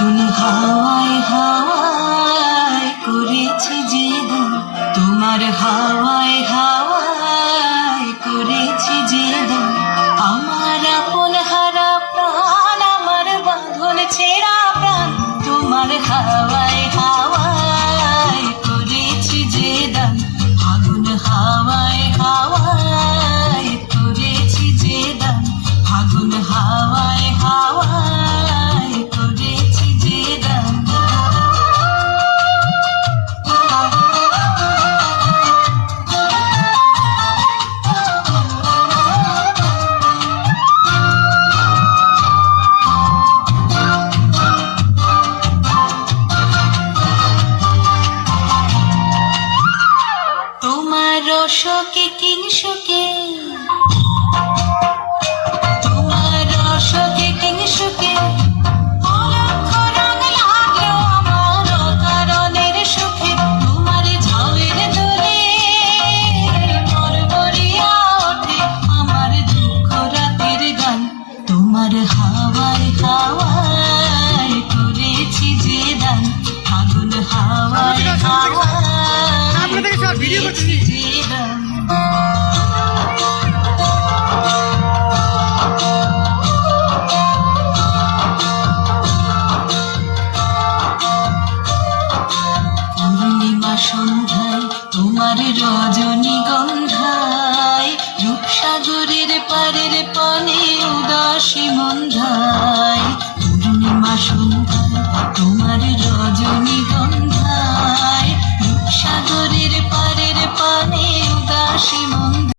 আগুন হাওয়ায় হাওয়ায় করেছি যে দান, তোমার হাওয়ায় হাওয়ায় করেছি যে দান। আমার আপন হারা প্রাণ, আমার বাঁধন ছেঁড়া প্রাণ, তোমার হাওয়ায় হাওয়ায় করেছি যে দান। আগুন হাওয়ায় হাওয়ায় করেছি যে দান, আগুন হাওয়ায়